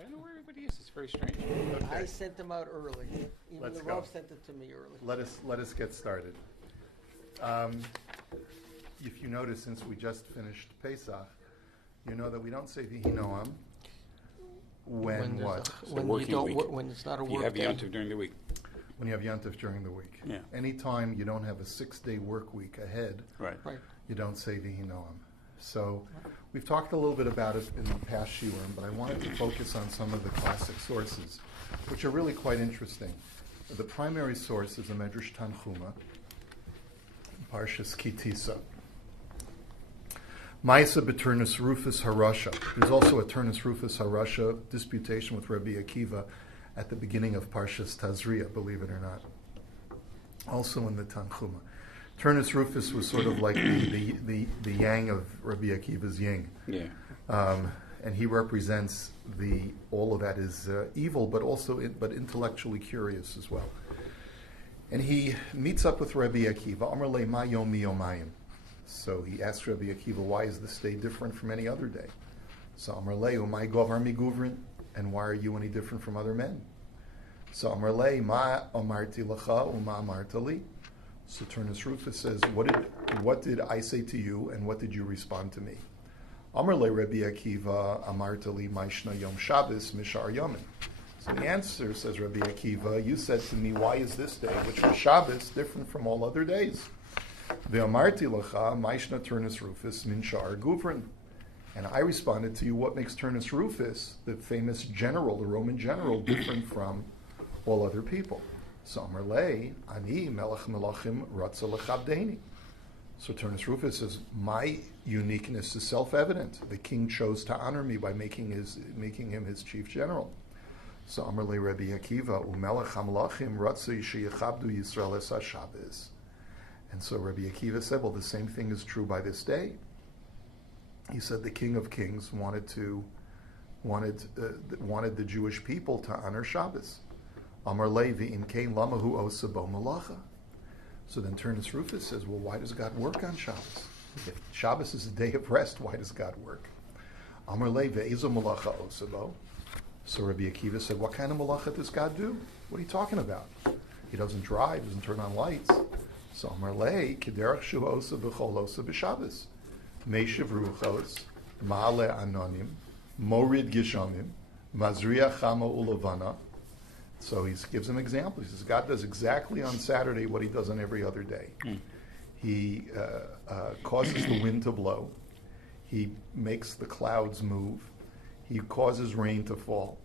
I don't know where everybody is. It's very strange. I sent them out early. Even Let's the go. Rav sent it to me early. Let us get started. If you notice, since we just finished Pesach, you know that we don't say Vihi Noam when there's what? When you working don't week. work, when it's not a You work have day. Yontif during the week. When you have Yontif during the week. Yeah. Anytime you don't have a 6-day work week ahead, Right. Right. you don't say Vihi Noam. So we've talked a little bit about it in the past shiurim, but I wanted to focus on some of the classic sources, which are really quite interesting. The primary source is the Medrash Tanchuma, Parshas Kitisa. Maisa Beturnus Rufus Harasha. There's also a Turnus Rufus Harasha disputation with Rabbi Akiva at the beginning of Parshas Tazria, believe it or not. Also in the Tanchuma. Turnus Rufus was sort of like the yang of Rabbi Akiva's yin. Yeah. And he represents all of that is evil, but also but intellectually curious as well. And he meets up with Rabbi Akiva. Amar le ma yom mi yomayim. So he asks Rabbi Akiva, why is this day different from any other day? So Amar le umay govar mi guvrin, and why are you any different from other men? So Amar le ma amarti lacha uma amarta li. So Turnus Rufus says, what did I say to you, and what did you respond to me? Amar le Rabbi Akiva amarta li maishna yom Shabbos mishar yomin. So the answer, says Rabbi Akiva, you said to me, why is this day, which was Shabbos, different from all other days? Ve'amarti lacha maishna Turnus Rufus min sha'ar guvrin. And I responded to you, what makes Turnus Rufus, the famous general, the Roman general, different from all other people? So Amar le, ani melech melachim ratza lechabdeini. So Turnus Rufus says, my uniqueness is self-evident. The king chose to honor me by making him his chief general. So Amar le Rabbi Akiva, umelech hamelachim ratza sheyachabdu Yisrael es haShabbos. And so Rabbi Akiva said, well, the same thing is true by this day. He said the King of Kings wanted the Jewish people to honor Shabbos. Amar Levi in Kain Lamahu Osabo Malacha. So then Turnus Rufus says, well, why does God work on Shabbos? If Shabbos is a day of rest, why does God work? Amar Levi Ezo Malacha Osabo. So Rabbi Akiva said, what kind of malacha does God do? What are you talking about? He doesn't drive, doesn't turn on lights. So Amar Le, Kederach Shu Osa B'chol Osa B'Shabbos. Meishav Ruchos, Ma'ale Anonim, Morid Gishamim, Mazriya Chama Ulavana. So he gives an example. He says, God does exactly on Saturday what he does on every other day. He causes the wind to blow. He makes the clouds move. He causes rain to fall.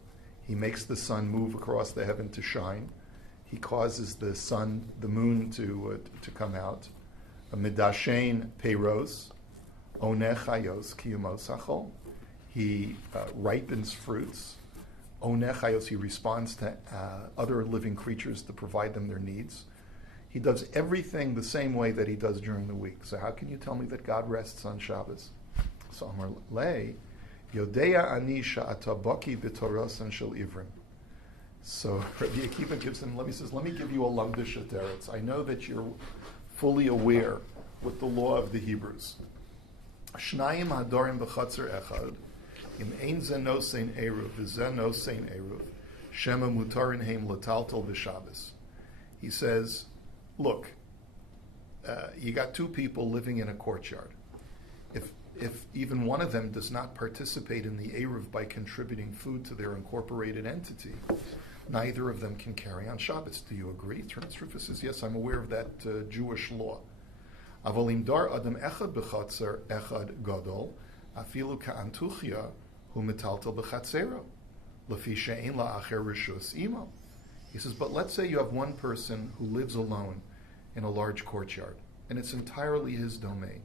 He makes the sun move across the heaven to shine. He causes the moon to come out. Midashein peiros, oneh chayos kiyumos hachol. He ripens fruits. Oneh chayos, he responds to other living creatures to provide them their needs. He does everything the same way that he does during the week. So how can you tell me that God rests on Shabbos? So Amar Le, Yodea ani sha'ata baki b'torosan shel ivrim. So Rabbi Akiva gives him, let me give you a lamdish teretz. I know that you're fully aware with the law of the Hebrews. Shnayim hadorim b'chatzer echad, im ein ze nosein eruv, v'ze nosein eruv, shema mutarin heim lataltal b'Shabbos. He says, look, you got two people living in a courtyard. If even one of them does not participate in the eruv by contributing food to their incorporated entity, neither of them can carry on Shabbos. Do you agree? Turnus Rufus says, yes, I'm aware of that Jewish law. Avolim dar adam echad b'chatzer echad gadol, afilu ka'antuchya hu metaltal b'chatzero, lefi she'ein la'acher rishus imo. He says, but let's say you have one person who lives alone in a large courtyard, and it's entirely his domain.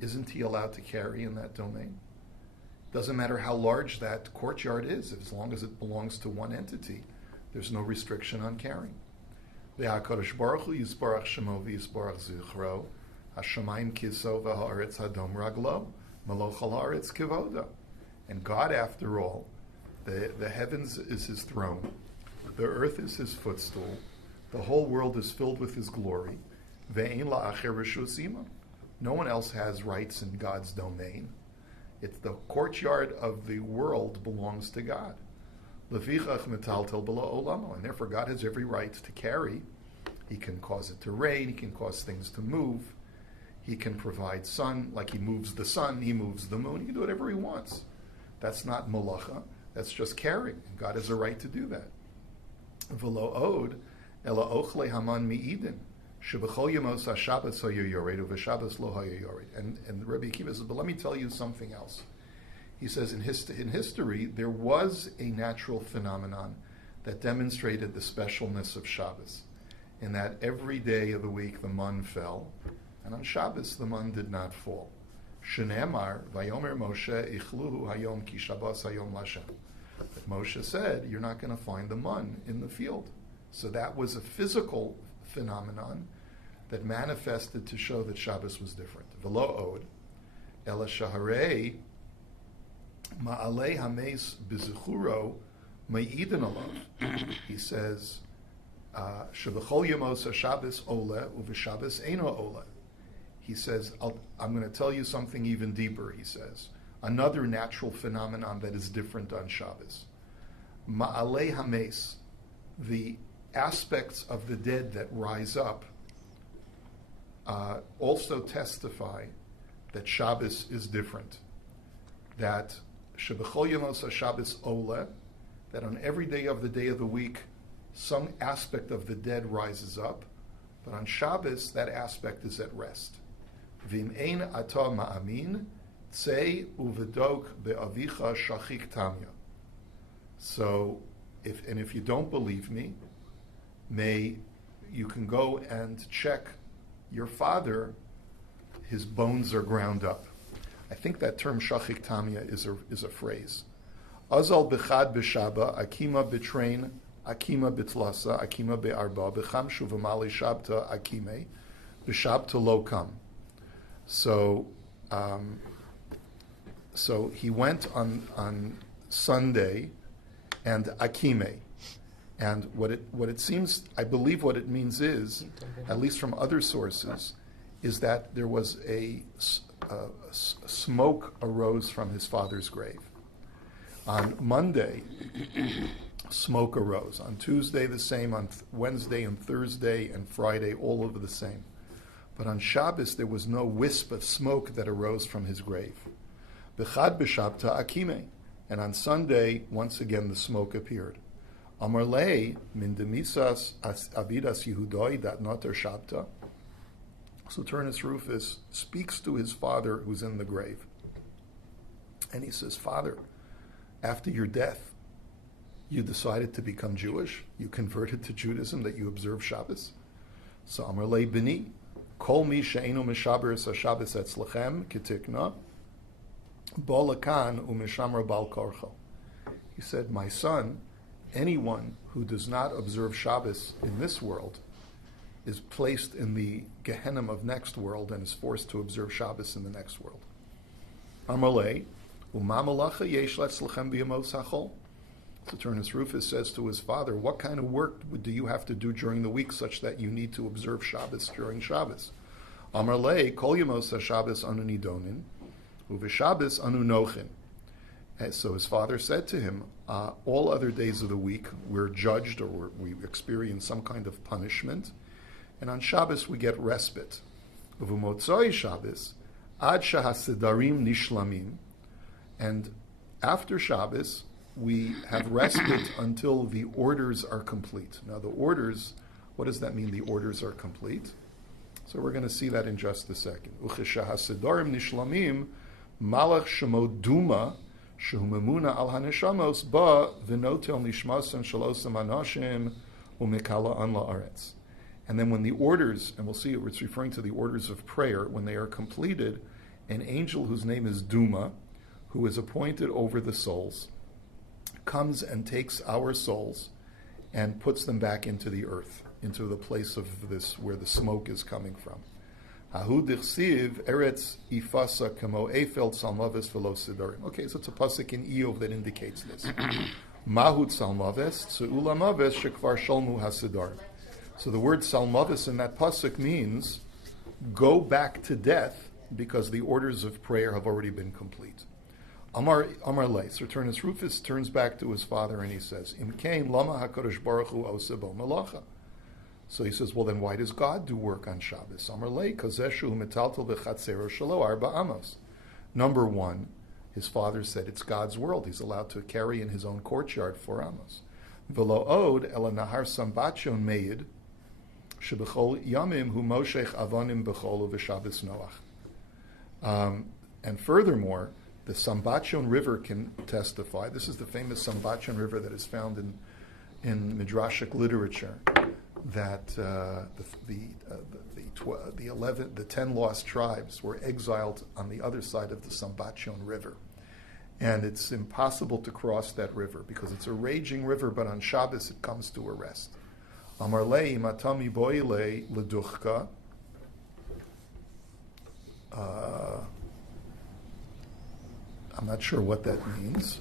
Isn't he allowed to carry in that domain? Doesn't matter how large that courtyard is, as long as it belongs to one entity, there's no restriction on carrying. VeHaKadosh Baruch Hu Yisbarach Shemo v'Yisbarach Zichro, Hashamayim Kiso v'Haaretz Hadom Raglo, Maloch Haaretz Kivoda. And God, after all, the heavens is his throne, the earth is his footstool, the whole world is filled with his glory. Ve'ein la'acher rishus imo. No one else has rights in God's domain. It's the courtyard of the world belongs to God. Levichach metaltel below olamo, and therefore God has every right to carry. He can cause it to rain. He can cause things to move. He can provide sun, like he moves the sun, he moves the moon. He can do whatever he wants. That's not malacha. That's just carrying. And God has a right to do that. V'lo od ela ochle haman mi'idin shebechol yemos haShabbos hayu yored u'v'Shabbos lo hayu yored. And Rabbi Akiva says, but let me tell you something else. He says in history there was a natural phenomenon that demonstrated the specialness of Shabbos, in that every day of the week the mun fell, and on Shabbos the mun did not fall. Shenemar vayomer Moshe ichluhu hayom ki Shabbos hayom lashem. But Moshe said, you're not going to find the mun in the field. So that was a physical phenomenon that manifested to show that Shabbos was different. V'lo od ela shaharei ma'alei hameis b'zichuro ma'idin alav. He says, shebechol yemos haShabbos ole u'v'Shabbos eino ole. He says, I'm going to tell you something even deeper, he says. Another natural phenomenon that is different on Shabbos. Ma'alei hames, the aspects of the dead that rise up, also testify that Shabbos is different. That shebechol yemos haShabbos ole, that on every day of the week, some aspect of the dead rises up, but on Shabbos, that aspect is at rest. V'im ein ata ma'amin, tzei uvedok be'avicha shachik tamya. So, if you don't believe me, you can go and check your father. His bones are ground up. I think that term shachik tamya is a phrase. Azal bechad b'shaba, akima b'train, akima b'tlasa, akima be'arba, b'cham shuvamali shabta akime, b'shabta lo kam. So he went on Sunday and akime, and what it seems, I believe what it means is, at least from other sources, is that there was a smoke arose from his father's grave. On Monday, smoke arose. On Tuesday, the same. On Wednesday and Thursday and Friday, all over the same. But on Shabbos, there was no wisp of smoke that arose from his grave. B'chad b'shabta akime. And on Sunday, once again, the smoke appeared. Amar lei min demisas avidas Yehudoi dat noter shabta. So Turnus Rufus speaks to his father who's in the grave. And he says, Father, after your death, you decided to become Jewish? You converted to Judaism, that you observe Shabbos? So Amar lei b'ni. Kol mi she'enu mishaber haShabbos etzlechem ketikna, bo lekan u'mishamra bal korcho. He said, my son, anyone who does not observe Shabbos in this world is placed in the Gehenna of next world and is forced to observe Shabbos in the next world. Amar lei u'ma malacha yesh letzlechem b'yamos hachol. So Turnus Rufus says to his father, what kind of work do you have to do during the week such that you need to observe Shabbos during Shabbos? Amar lei, kol yemos haShabbos anu nidonin, u'v'Shabbos anu nochin. So his father said to him, all other days of the week we're judged or we experience some kind of punishment, and on Shabbos we get respite. Motzai Shabbos, ad shahasidarim nishlamim, and after Shabbos, we have respite until the orders are complete. Now the orders, what does that mean, the orders are complete? So we're going to see that in just a second. Ucheshahasidarim nishlamim, malach shemo duma, shehu memuna al haneshamos, ba v'notel nishmasan shalosam anashim umikala an la'aretz. And then when the orders, and we'll see it's referring to the orders of prayer, when they are completed, an angel whose name is Duma, who is appointed over the souls, comes and takes our souls and puts them back into the earth, into the place of this where the smoke is coming from. Hahu dichsiv eretz ifasa kamo efel salmaves velo sidarim. Okay, so it's a pasuk in Eov that indicates this. Mahut salmaves seulamaves shekvar shalmu hasidarim. So the word salmaves in that pasuk means go back to death because the orders of prayer have already been complete. Amar Le. So Turnus Rufus turns back to his father and he says, Im kain lama HaKadosh Baruch Hu osa bo malacha. So he says, well, then why does God do work on Shabbos? Amar Le, kozeshu metaltel b'chatzero shelo arba amos. Number one, his father said it's God's world. He's allowed to carry in his own courtyard 4 amos. V'lo od ela nahar sambatyon meid shebechol yamim hu moshech avonim bechol v'Shabbos Noach. And furthermore, the Sambatyon River can testify. This is the famous Sambatyon River that is found in Midrashic literature. That the 10 lost tribes were exiled on the other side of the Sambatyon River, and it's impossible to cross that river because it's a raging river. But on Shabbos it comes to a rest. Amar lei matami boile leduchka. I'm not sure what that means.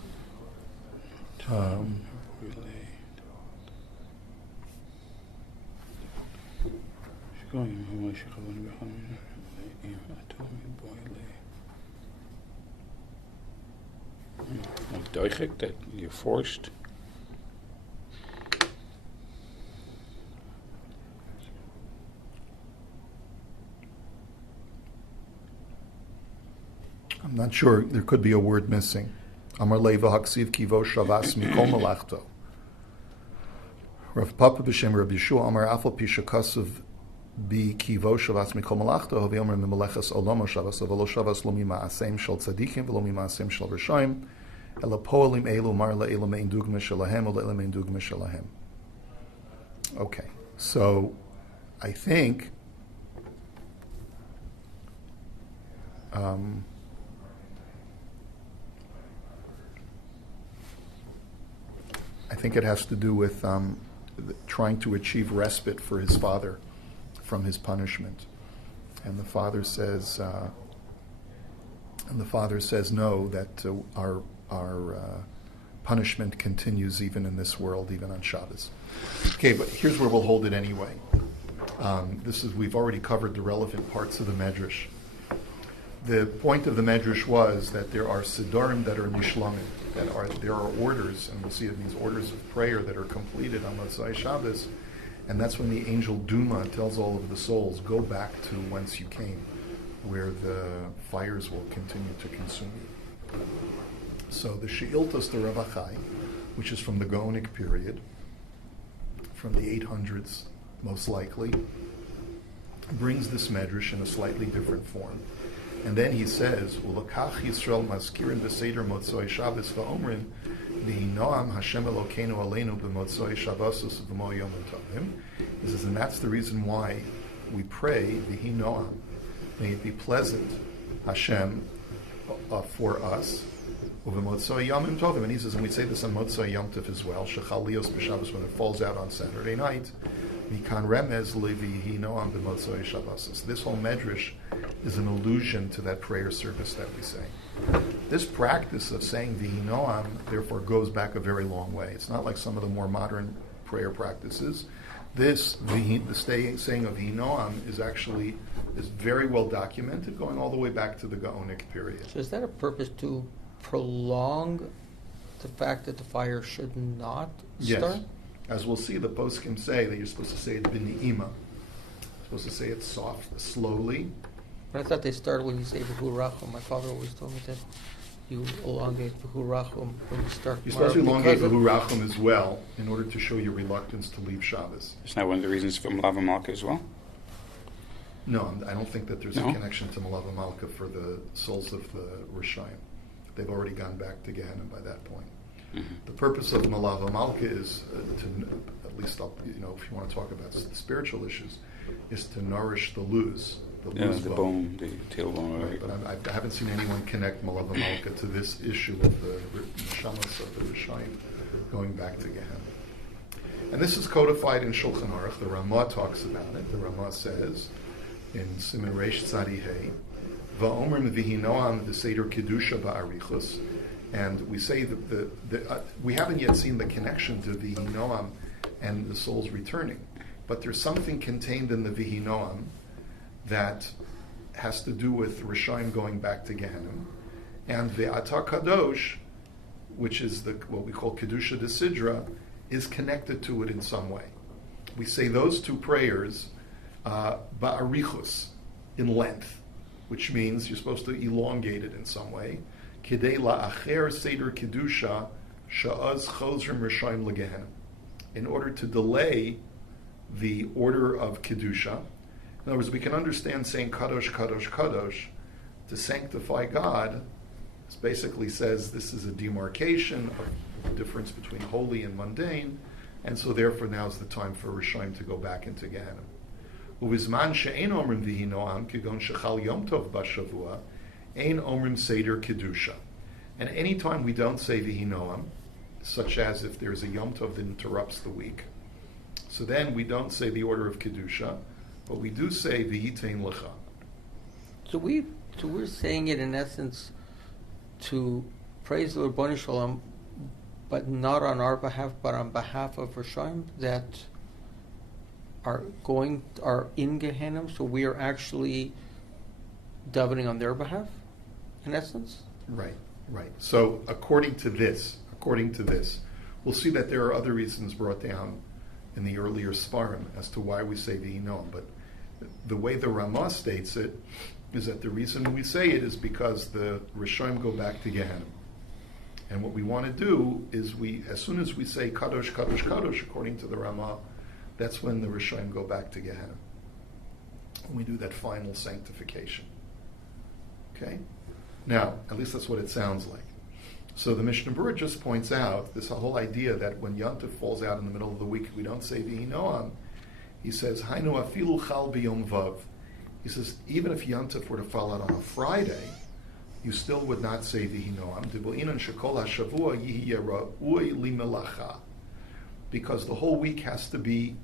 That you're forced. I'm not sure. There could be a word missing. Amar leiva haksiv kivo shavas mikol malachto. Rav Papa b'shem Rabbi Yeshua Amar afal pisha kasav bi kivo shavas mikol malachto havi Amar mimelechas olamo shavas avalo shavas lo mima'asem shel tzadikim v'lo mima'asem shel rishayim ela po'elim elu mar le'elu mein dugma shelahem o le'elu mein dugma shelahem. Okay, so I think it has to do with trying to achieve respite for his father from his punishment, and the father says, no, that our punishment continues even in this world, even on Shabbos. Okay, but here's where we'll hold it anyway. We've already covered the relevant parts of the Medrash. The point of the Medrash was that there are Siddurim that are Nishlamim, there are orders, and we'll see these orders of prayer that are completed on Motzai Shabbos, and that's when the angel Duma tells all of the souls, go back to whence you came, where the fires will continue to consume you. So the She'iltos to Rav Achai, which is from the Gaonic period, from the 800s most likely, brings this Medrash in a slightly different form. And then he says, "Ulakach Yisrael maskirin b'seder Motzai Shabbos va'omrin Vihi Noam Hashem Elokeinu Aleinu b'Motzai Shabbosos v'mo Yom Tovim." He says, and that's the reason why we pray Vihi Noam. May it be pleasant, Hashem, for us. U'v'Motzai Yom Tovim. And he says, and we say this on Motzai Yom Tov as well. Shechal Lios b'Shabbos, when it falls out on Saturday night. Mikan remez levihi noam b'motzai Shabbosos. This whole medrash is an allusion to that prayer service that we say. This practice of saying vihi noam, therefore, goes back a very long way. It's not like some of the more modern prayer practices. The saying of vihi noam is very well documented, going all the way back to the Gaonic period. So is that a purpose to prolong the fact that the fire should not start? Yes. As we'll see, the poskim say that you're supposed to say it b'ni'ima. Supposed to say it soft, slowly. But I thought they started when you say V'hu Rachum. My father always told me that you elongate V'hu Rachum when you start. You're supposed to elongate V'hu Rachum as well in order to show your reluctance to leave Shabbos. Isn't that one of the reasons for Malava Malka as well? No, I don't think that there's a connection to Malava Malka for the souls of the Rishayim. They've already gone back to Gehenna by that point. Mm-hmm. The purpose of Malava Malka is to, at least, if you want to talk about spiritual issues, is to nourish the luz bone, the tailbone. Right. But I haven't seen anyone connect Malava Malka to this issue of the neshamas of the Rishayim going back to Gehenna. And this is codified in Shulchan Aruch. The Ramah talks about it. The Ramah says in Siman Reish Tzadi Hey, Va'omer Vihi Noam v'Seder Kedusha ba'arichus. And we say that we haven't yet seen the connection to Vihi Noam and the souls returning. But there's something contained in the Vihi Noam that has to do with Rishayim going back to Gehenna. And Ve'ata Kadosh, which is what we call Kedusha de Sidra, is connected to it in some way. We say those two prayers ba'arichus, in length, which means you're supposed to elongate it in some way. Kidei la'acher seder kedusha sha'az chozrim rishayim legehenim, in order to delay the order of kedusha. In other words, we can understand saying kadosh, kadosh, kadosh to sanctify God. This basically says this is a demarcation of the difference between holy and mundane, and so therefore now's the time for Rishayim to go back into Gehenna. Uvizman she'ein omrim vihi noam kigon shechal yom tov bashavua ein omrim seder kedusha. And any time we don't say vihi noam, such as if there's a yom tov that interrupts the week, so then we don't say the order of kedusha, but we do say v'yitein lecha. So we're saying it in essence to praise the Ribono Shel Olam, but not on our behalf, but on behalf of Rishayim that are in Gehenna. So we are actually davening on their behalf, in essence. Right. So according to this, we'll see that there are other reasons brought down in the earlier Sfarim as to why we say Vihi Noam. But the way the Ramah states it is that the reason we say it is because the Rishayim go back to Gehenna. And what we want to do is as soon as we say Kadosh, Kadosh, Kadosh, according to the Ramah, that's when the Rishayim go back to Gehenna. And we do that final sanctification. Okay? Now, at least that's what it sounds like. So the Mishnah Berurah just points out this whole idea that when Yom Tov falls out in the middle of the week, we don't say Vihi Noam. He says, Hainu afilu chal b'yom vav. He says, even if Yom Tov were to fall out on a Friday, you still would not say Vihi Noam. Dibu'inan shekol hashavua yihi ra'ui li melacha. Because the whole week has to be,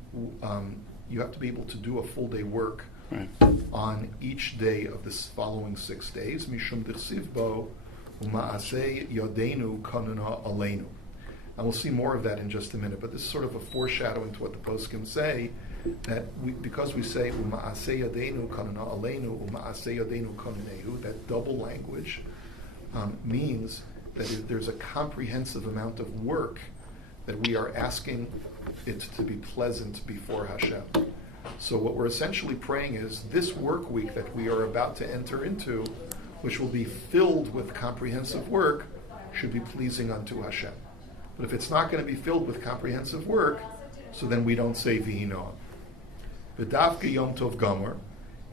you have to be able to do a full day work on each day of the following 6 days. Mishum d'chsiv bo u'ma'aseh yodenu kanuna aleinu. And we'll see more of that in just a minute, but this is sort of a foreshadowing to what the poskim say, that because we say u'ma'aseh yodenu kanuna aleinu, u'ma'aseh yodenu kanunehu, that double language means that there's a comprehensive amount of work that we are asking it to be pleasant before Hashem. So what we're essentially praying is this work week that we are about to enter into, which will be filled with comprehensive work, should be pleasing unto Hashem. But if it's not going to be filled with comprehensive work, so then we don't say Vihi Noam. V'davka Yom Tov Gomer,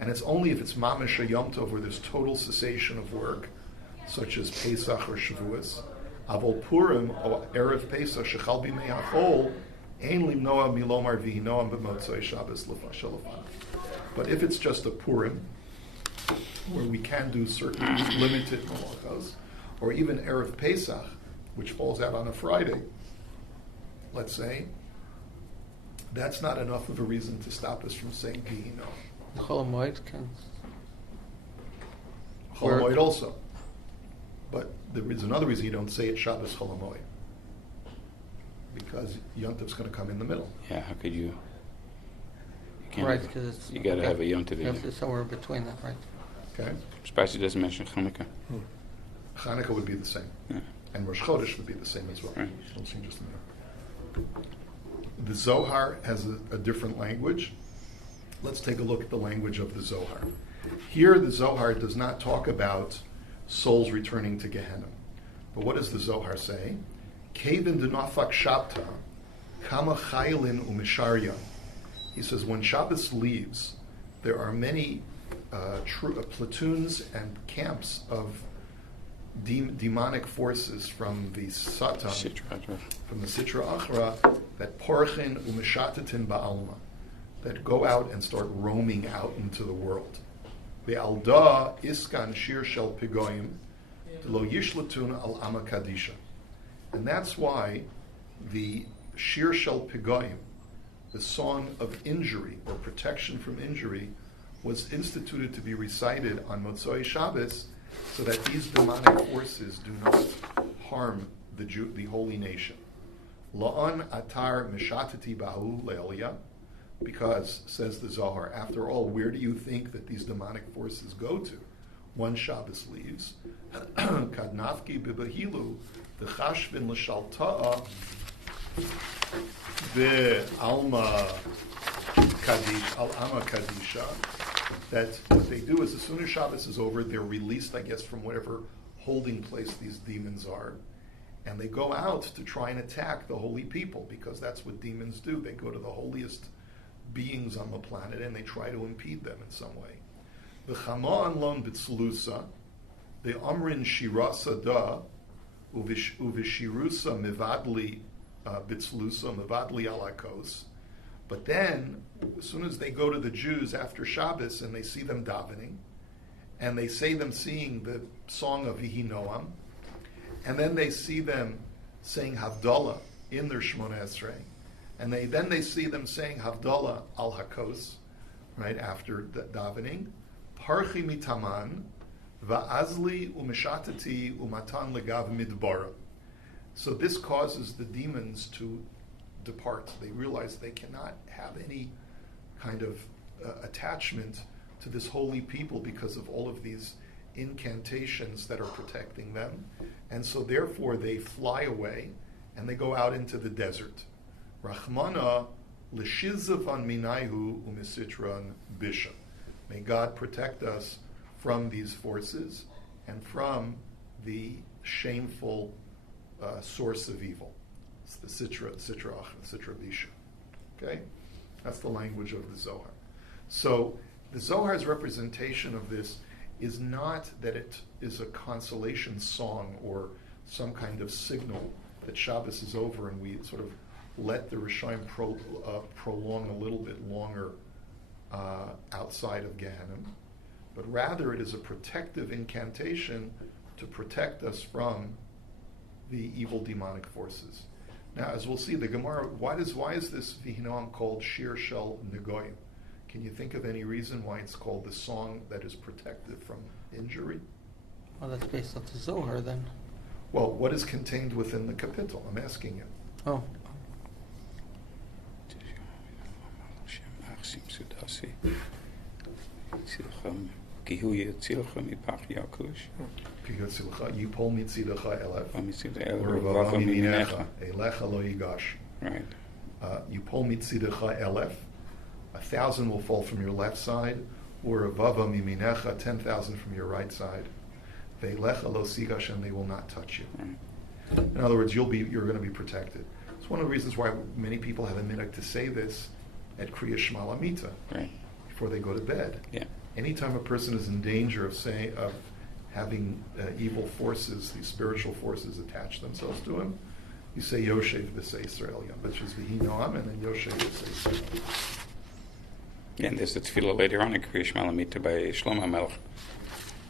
and it's only if it's Mamash Yom Tov where there's total cessation of work, such as Pesach or Shavuos. Avol Purim or Erev Pesach Shechal B'mei HaChol Ein Limnoa Milomar Vihi Noam B'Motzai Shabbos Rabbi. But if it's just a Purim, where we can do certain limited malachos, or even Erev Pesach, which falls out on a Friday, let's say, that's not enough of a reason to stop us from saying Vihi Noam. Chol Hamoed can. Chol Hamoed also. But there is another reason you don't say it Shabbos Chol Hamoed, because Yom Tov's going to come in the middle. Yeah, how could you? Can't Right, because you got to have a Yom Tov in there. somewhere in between that, right? Okay? Especially doesn't mention Chanukah. Chanukah would be the same. Yeah. And Rosh Chodesh would be the same as well. Right. We'll see in just a minute. The Zohar has a different language. Let's take a look at the language of the Zohar. Here, the Zohar does not talk about souls returning to Gehenna. But what does the Zohar say? Kevin denafak shabta, kama chaylin umisharya. He says, when Shabbos leaves, there are many platoons and camps of demonic forces from the Satan, from the Sitra Achra, that porchin umishatatin ba'alma, that go out and start roaming out into the world. The alda iskan shir shel pigoyim, lo yishlatun al amakadisha. And that's why the shir shel pigoyim, the song of injury or protection from injury, was instituted to be recited on Motzai Shabbos, so that these demonic forces do not harm the holy nation. La'an atar mishatati bahu le'elia, because, says the Zohar, after all, where do you think that these demonic forces go to? one Shabbos leaves. Kadnafki bibahilu v'chashvin l'shalta'a v'alma kadish al-ama kadisha. That what they do is, as soon as Shabbos is over, they're released, I guess, from whatever holding place these demons are, and they go out to try and attack the holy people, because that's what demons do. They go to the holiest beings on the planet and they try to impede them in some way. The Chama Lon Bitzlusa, the Amrin Shirasa Da, Uvishirusa Mivadli Bitzlusa, Mivadli Alakos. But then, as soon as they go to the Jews after Shabbos and they see them davening, and they say them seeing the song of Vihi Noam, and then they see them saying Havdalah in their Shemona Esrei, and then they see them saying Havdalah al Hakos, right after the davening, Parchi mitaman, va'azli umishatati umatan legav midbara. So this causes the demons to depart. They realize they cannot have any kind of attachment to this holy people because of all of these incantations that are protecting them, and so therefore they fly away and they go out into the desert. Rachmana l'shizavan minayhu umisitran bisha. May God protect us from these forces and from the shameful source of evil. It's the Sitra Bisha. Okay? That's the language of the Zohar. So the Zohar's representation of this is not that it is a consolation song or some kind of signal that Shabbos is over and we sort of let the Rishayim prolong a little bit longer outside of Gehenna, but rather it is a protective incantation to protect us from the evil demonic forces. Now, as we'll see, the Gemara, why is this Vihi Noam called Shir Shel Negoyim? Can you think of any reason why it's called the song that is protective from injury? Well, that's based off the Zohar then. Well, what is contained within the kapitel? I'm asking you. Oh. Yipol mitzidecha elef, u'revava miminecha, elecha lo yigash. Right. Yipol mitzidecha elef, 1,000 will fall from your left side, u'revava miminecha, 10,000 from your right side. Ve'elecha lo sigash, and they will not touch you. Right. In other words, you're going to be protected. It's one of the reasons why many people have a minhag to say this at Kriya Shema Lamita, Right. before they go to bed. Yeah. Anytime a person is in danger of having evil forces, these spiritual forces attach themselves to him, you say Yoshev b'sei Yisrael, which is Vihi Noam, and then Yoshev b'sei Yisrael. Yeah, and there's the tefillah later on in Kriya Shema Lamita by Shlomo Melech.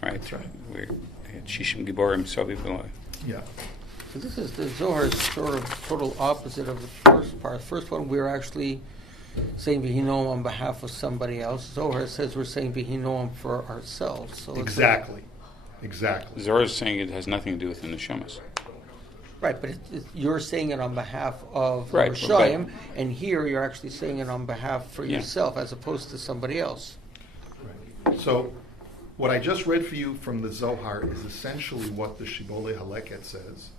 Right. That's right. Where they had Shishim Giborim Soviv V'Loi. Yeah. So this is the Zohar's sort of total opposite of the first part. The first one, we're actually saying Vihi Noam on behalf of somebody else. Zohar says we're saying Vihi Noam for ourselves. So Exactly. Zohar is saying it has nothing to do with the neshamas. Right, but you're saying it on behalf of Right, Rishayim, and here you're actually saying it on behalf for Yeah. yourself as opposed to somebody else. Right. So, what I just read for you from the Zohar is essentially what the Shibbolei Haleket says,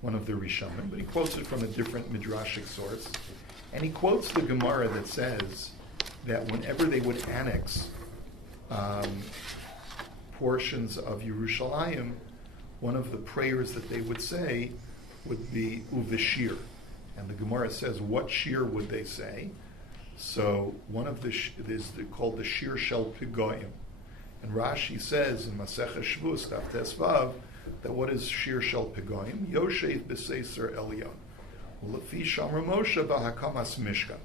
one of the Rishonim, but he quotes it from a different midrashic source. And he quotes the Gemara that says that whenever they would annex portions of Yerushalayim, one of the prayers that they would say would be Uveshir. And the Gemara says, what shir would they say? So one of the is called the Shir Shel Pigoyim. And Rashi says in Masechah Shavuos, Daf Tesvav, that what is Shir Shel Pigoyim? Yoshev b'Seiser Elyon. L'fi Shamar Moshe b'Hakamas Mishkan.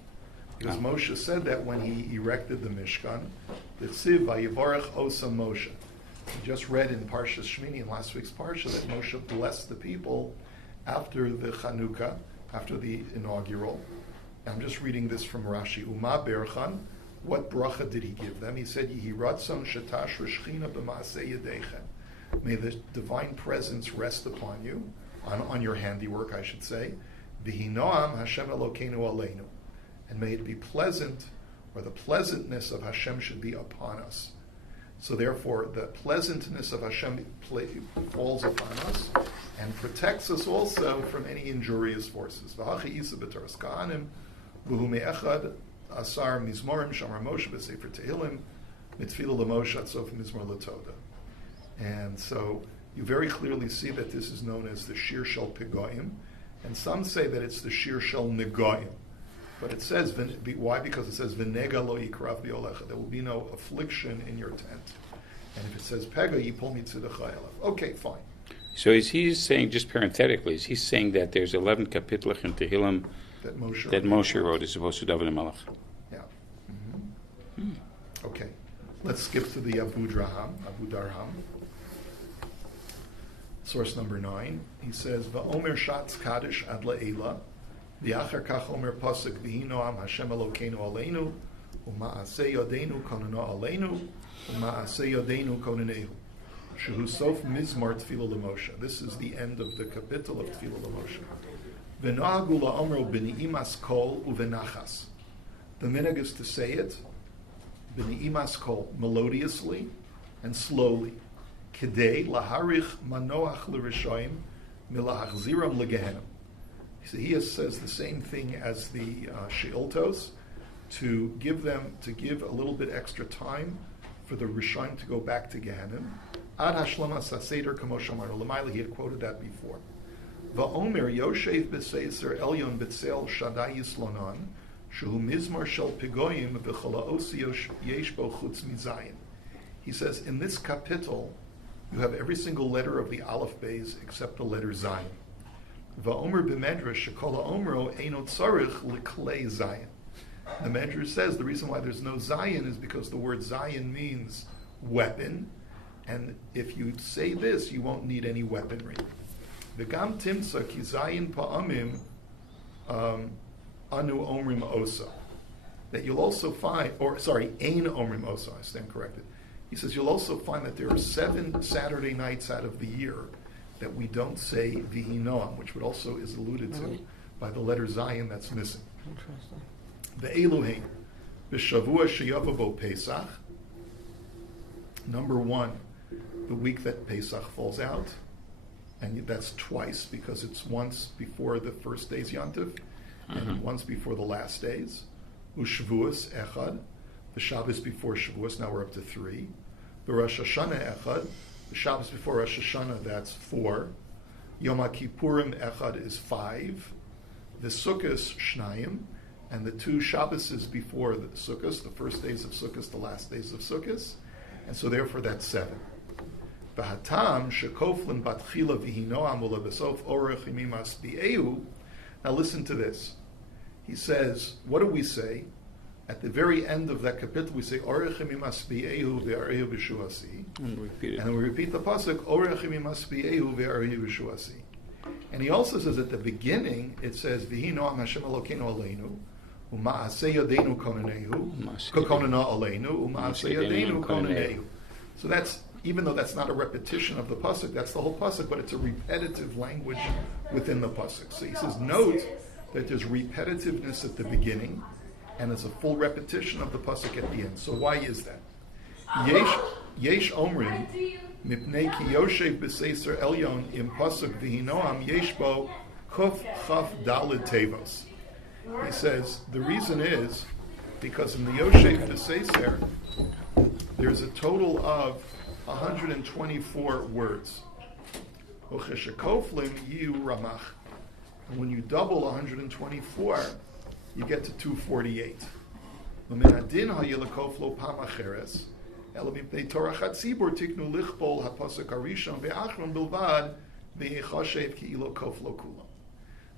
Because Moshe said that when he erected the Mishkan, the Tziv Vayivarech Osa Moshe. We just read in Parshas Shmini in last week's Parsha that Moshe blessed the people after the Chanukah, after the inaugural. I'm just reading this from Rashi. Uma Berchan, what bracha did he give them? He said, Yehi Ratzon Shatash Rishchina b'Maaseh Yedeichen. May the divine presence rest upon you, on your handiwork, I should say. Vihi Noam Hashem Elokeinu Aleinu. And may it be pleasant, or the pleasantness of Hashem should be upon us. So therefore, the pleasantness of Hashem falls upon us and protects us also from any injurious forces. V'hachi isa b'toras kahanim, v'hu me'echad asar mizmorim shamar Moshe b'sefer Tehillim, mitfila l'Moshe atzof mizmor l'toda. And so you very clearly see that this is known as the Shir Shel Pigoyim, and some say that it's the Shir Shel Negoyim. But it says, why? Because it says, V'nega lo yikrav bi'olecha. There will be no affliction in your tent. And if it says, Pega yipol mitzidecha elav. Okay, fine. So is he saying, just parenthetically, is he saying that there's 11 kapitlich in Tehillim that Moshe wrote as opposed to David HaMelech? Yeah. Mm-hmm. Okay. Let's skip to the Abu Darham. Source number 9. He says, Va'omer shatz kaddish ad la'ela, v'achar kach omer pasuk Vihi Noam Hashem Elokeinu aleinu, u'ma'aseh yodeinu koneno aleinu, u'ma'aseh yodeinu konenehu. Shehu sof mizmar tefillah l'Moshe. This is the end of the capital of tefillah l'Moshe. V'nohagu la'omro b'ni'imas kol u'v'nachas. The minhag is to say it b'ni'imas kol, melodiously and slowly. Kedei laharich manoach l'rishoyim milahachziram legehenim. He says the same thing as the she'iltos, to give a little bit extra time for the Rishon to go back to Gehenim. Ad hashlama saseder kamosh amarnu l'mayla. He had quoted that before. Va'omer yoshev b'seiser elyon b'tzel shadai yislonon shehu mizmar shel pigoyim v'chola osi yesh bo chutz mizayin. He says in this capital you have every single letter of the Aleph Beis except the letter Zayin. Va'omer b'medrash shekola omro eino tzarich l'klei Zayin. The Medrash says the reason why there's no Zayin is because the word Zayin means weapon, and if you say this, you won't need any weaponry. V'gam timsa ki Zayin pa'amim anu omrim osa. That you'll also find, ein omrim osa, I stand corrected. He says you'll also find that there are 7 Saturday nights out of the year that we don't say Vihi Noam, which also is alluded to by the letter Zayin that's missing. Interesting. The Eluhein, B'Shavua Sheyava Bo Pesach. Number 1, the week that Pesach falls out, and that's twice because it's once before the first day's Yontif and once before the last days. U'Shavuos Echad, the Shabbos before Shavuos. Now we're up to 3. The Rosh Hashanah Echad, the Shabbos before Rosh Hashanah, that's 4. Yom HaKippurim Echad is 5. The Sukkos Shnayim, and the 2 Shabboses before the Sukkos, the first days of Sukkos, the last days of Sukkos, and so therefore that's 7. V'hatam shekoflin batchila Vihi Noam ulebesof orech imimas bi'ehu. Now listen to this. He says, what do we say? At the very end of that capital, we say orech imimas bi'ehu ve'arehu b'shuasi, and then we repeat the pasuk orech imimas bi'ehu ve'arehu b'shuasi. And he also says at the beginning, it says Vihi Noam Hashem Elokeinu aleinu. Uma'aseh yodeinu konenehu, kokonena aleinu, uma'aseh yodeinu konenehu. So that's, even though that's not a repetition of the pasuk, that's the whole pasuk, but it's a repetitive language within the pasuk. So he says, note that there's repetitiveness at the beginning, and there's a full repetition of the pasuk at the end. So why is that? Yesh omrim mipnei ki yoshev b'seiser elyon im pasuk Vihi Noam yesh bo kuf chaf daled tevos. He says, the reason is because in the Yoshev B'Seiser, there's a total of 124 words. Ucheshekoflim yiu ramach. And when you double 124, you get to 248. L'minadin ha'yelekoflo pamacheres, elamipnei Torah chatzibur tiknu lichbol ha'pasuk harishon ve'achron bilvad ve'echoshev ki'ilo koflo kulam.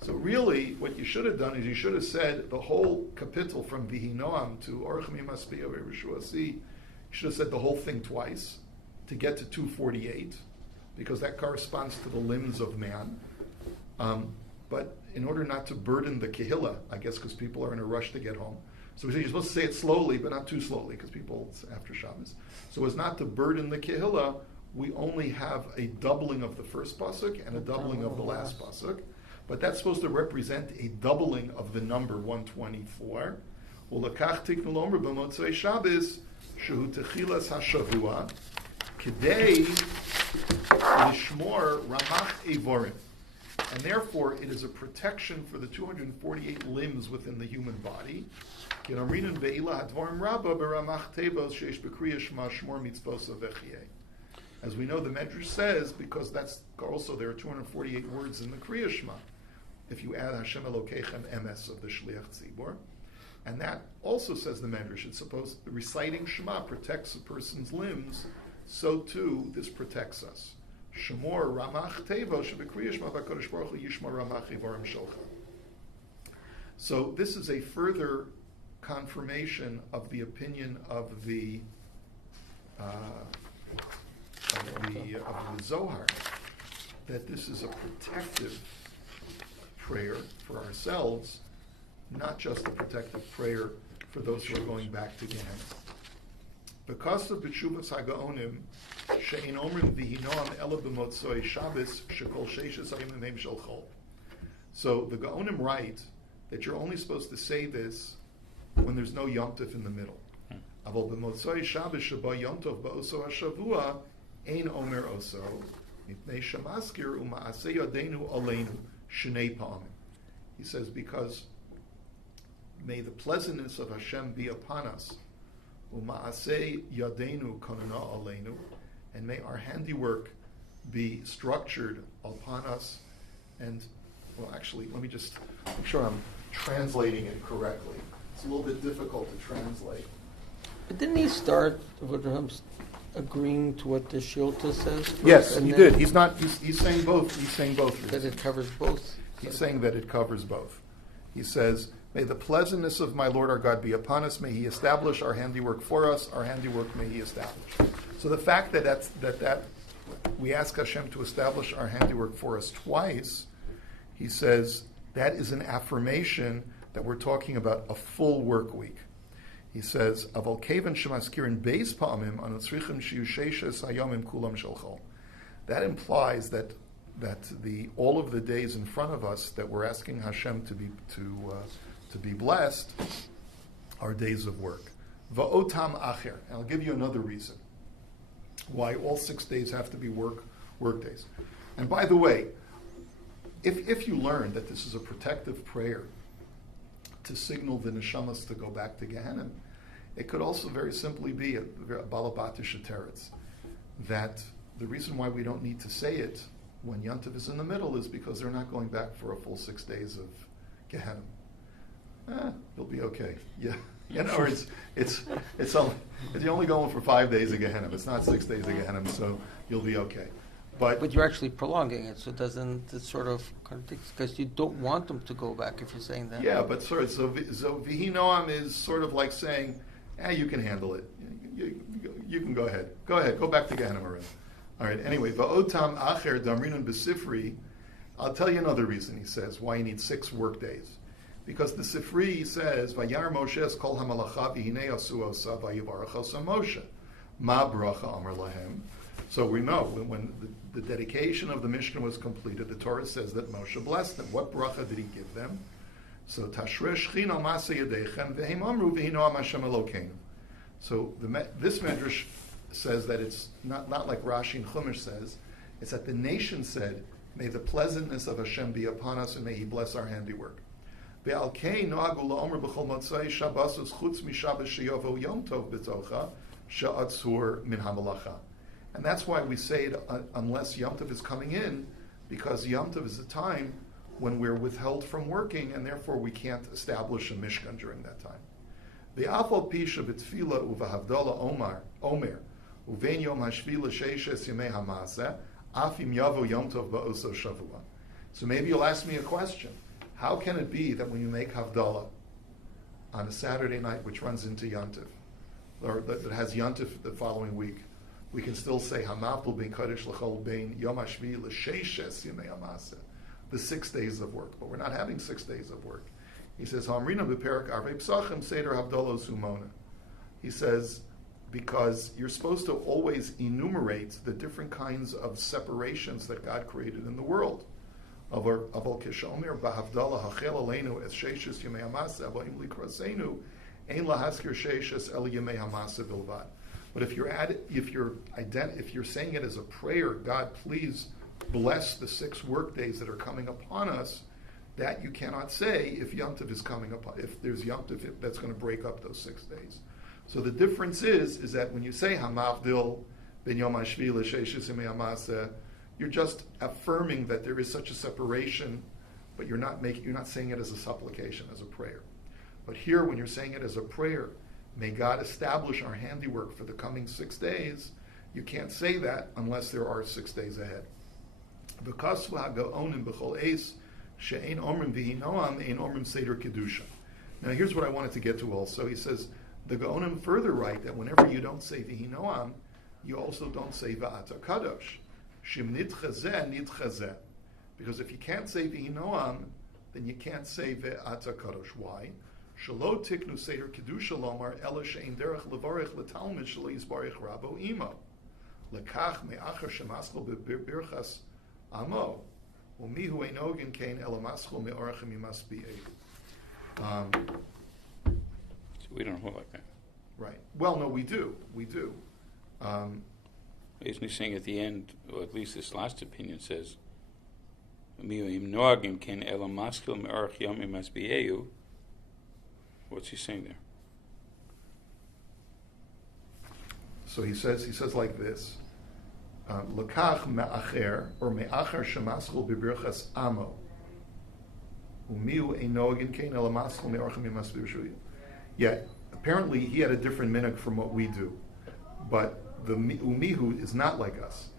So really, what you should have done is you should have said the whole capital from Vihi Noam to Orech Mimas B'Yoshuasi. You should have said the whole thing twice to get to 248, because that corresponds to the limbs of man. But in order not to burden the Kehillah, I guess because people are in a rush to get home. So we say you're supposed to say it slowly, but not too slowly, because people, it's after Shabbos. So as not to burden the Kehillah, we only have a doubling of the first pasuk and a doubling of the last pasuk. But that's supposed to represent a doubling of the number 124. Ulakach tiknu lomer b'Motzai Shabbos shehu techilas hashavua, kedei lishmor ramach evorim. And therefore, it is a protection for the 248 limbs within the human body. As we know, the Medrash says, because that's also there are 248 words in the Kriya Shema, if you add Hashem Elokeichem Emes of the Shliach Tzibor. And that also says the Medrash, it's supposed, reciting Shema protects a person's limbs, so too this protects us. Shemor Ramach Tevo Shebekriya Shema B'Kodesh Baruch Hu Yishmor Ramach Evorim Sholcha. So this is a further confirmation of the opinion of the Zohar, that this is a protective prayer for ourselves, not just a protective prayer for those who are going back to Gehenna. Because of B'Tshuvas HaGaonim, She'ein Omrim Vihi Noam Ela B'Motzai Shabbos Shekol Sheishes Hayom Yemim Shel Chol. So the Gaonim write that you're only supposed to say this when there's no Yom Tov in the middle. Aval B'Motzai Shabbos Sheba Yom Tov Ba'oso HaShavua Ein Omer Oso Mipnei Shemaskir U'Ma'aseh Yadeinu Aleinu Shnei Pa'amim. He says, because may the pleasantness of Hashem be upon us, U'Ma'aseh Yadeinu Konana Aleinu, and may our handiwork be structured upon us. And, well, actually, let me just make sure I'm translating it correctly. It's a little bit difficult to translate. But didn't he start with him agreeing to what the Shilta says first? Yes, he did. He's saying both. He's saying both. That it covers both. He's saying that it covers both. He says, may the pleasantness of my Lord our God be upon us. May He establish our handiwork for us. Our handiwork may He establish. So the fact that we ask Hashem to establish our handiwork for us twice, he says that is an affirmation that we're talking about a full work week. He says, "Aval kevan shemaskirin beis pa'amim anotzrichim shiyu sheishes hayomim kulam shel chol." That implies that all of the days in front of us that we're asking Hashem to be blessed are days of work. Va'otam acher. And I'll give you another reason why all 6 days have to be work days. And by the way, if you learn that this is a protective prayer to signal the neshamas to go back to Gehenna, it could also very simply be a balabatish teretz, that the reason why we don't need to say it when Yantav is in the middle is because they're not going back for a full 6 days of Gehenna. You'll be okay. Yeah. In other words, you're only going for 5 days of Gehenna. It's not 6 days of Gehenna, so you'll be okay. But you're actually prolonging it, so it sort of contradicts, because you don't want them to go back if you're saying that. Yeah, but so Vihi Noam is sort of like saying, you can handle it. You can go ahead. Go back to Gehenna already. All right, anyway, Va'otam acher damrinun b'sifri. I'll tell you another reason, he says, why you need 6 work days. Because the Sifri says, Vayar Moshe kol hamalacha v'hinei asu osa v'yivarach osa Moshe. Ma bracha amar lahem. So we know when the dedication of the Mishnah was completed, the Torah says that Moshe blessed them. What bracha did he give them? So Tashrei Shechin al Ma'aseh Yadechem v'hem amru Vihi Noam Hashem Elokeinu. So this Medrash says that it's not like Rashi and Chumash says. It's that the nation said, may the pleasantness of Hashem be upon us and may He bless our handiwork. Ve'al kein nohagu la'omer b'chol Motzai Shabbos chutz mishabbos sheyovo Yom Tov b'tocha she'atzur min hamalacha. And that's why we say it unless Yom Tov is coming in, because Yom Tov is a time when we're withheld from working, and therefore we can't establish a Mishkan during that time. Ve'afal pisha b'tfila u'v'havdala omer uvein yom hashvi l'sheishes yemei hamaseh afim yavo Yom Tov ba'oso shavua. So maybe you'll ask me a question. How can it be that when you make Havdalah on a Saturday night, which runs into Yantiv, or that has Yantiv the following week, we can still say Hamapul ben Kodesh l'chol ben Yom Hashvi l'sheishes yemei hamaseh, the 6 days of work, but we're not having 6 days of work. He says Hamrina b'perak arvei psachim seder Havdalah sumona. He says because you're supposed to always enumerate the different kinds of separations that God created in the world. Aval kishomer b'havdalah hachel aleinu es sheishes yemei hamaseh avoim likrasenu ein lahaskir sheishes el yemei hamaseh bilvad. But if you're saying it as a prayer, God, please bless the 6 work days that are coming upon us, that you cannot say if Yom Tov is coming upon, if there's Yom Tov that's going to break up those 6 days. So the difference is that when you say Hamavdil ben Yom HaShvi l'Sheish Yemei HaMaseh, you're just affirming that there is such a separation, but you're not saying it as a supplication, as a prayer. But here, when you're saying it as a prayer, may God establish our handiwork for the coming 6 days, you can't say that unless there are 6 days ahead. Now here's what I wanted to get to also. He says, the Gaonim further write that whenever you don't say Vihi Noam, you also don't say Va'ata Kadosh. Shim nitchazeh, nitchazeh. Because if you can't say Vihi Noam, then you can't say Va'ata Kadosh. Why? Shalo tiknu seder kedusha lomar ela she'in derech levarich letalmid shelo yisbarich rabo imo lekach me'achar shemaschol bebirchas amo umihu einogin kein ela maschol me'orachim yimas bi'ei. So we don't hold like that. Right. Well, no, we do. Isn't he saying at the end, or at least this last opinion says, "Umihu einogin kein ela maschol me'orachim yimas bi'ei." What's he saying there? So he says like this: Lekach me'acher or me'acher shemaschol bebirchas amo umiu einogin kein ela maschol me'orachim yimas bi'ei. Yeah, apparently he had a different minhag from what we do, but the umihu is not like us,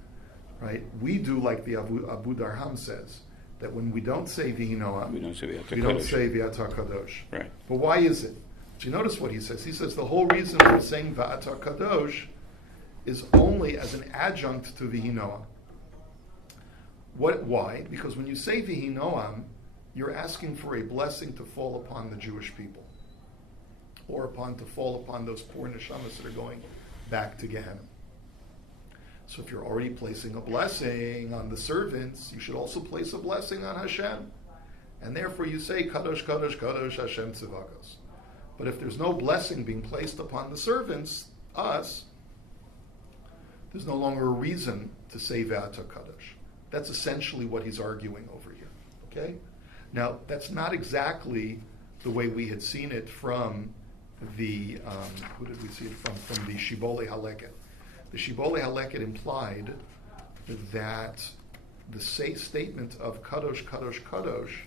right? We do like the Abu Darham says, that when we don't say Vihi Noam, we don't say V'atar Kadosh. Right. But why is it? So you notice what he says. He says the whole reason for saying V'atar Kadosh is only as an adjunct to Vihi Noam. Why? Because when you say Vihi Noam, you're asking for a blessing to fall upon the Jewish people, or to fall upon those poor neshamas that are going back to Gehenna. So if you're already placing a blessing on the servants, you should also place a blessing on Hashem. And therefore you say, Kadosh, Kadosh, Kadosh, Hashem Tzivakos. But if there's no blessing being placed upon the servants, us, there's no longer a reason to say Ve'ata Kadosh. That's essentially what he's arguing over here. Okay? Now, that's not exactly the way we had seen it from the, who did we see it from? From the Shibbolei Haleket. The Shibbolei Haleket implied that the statement of Kadosh, Kadosh, Kadosh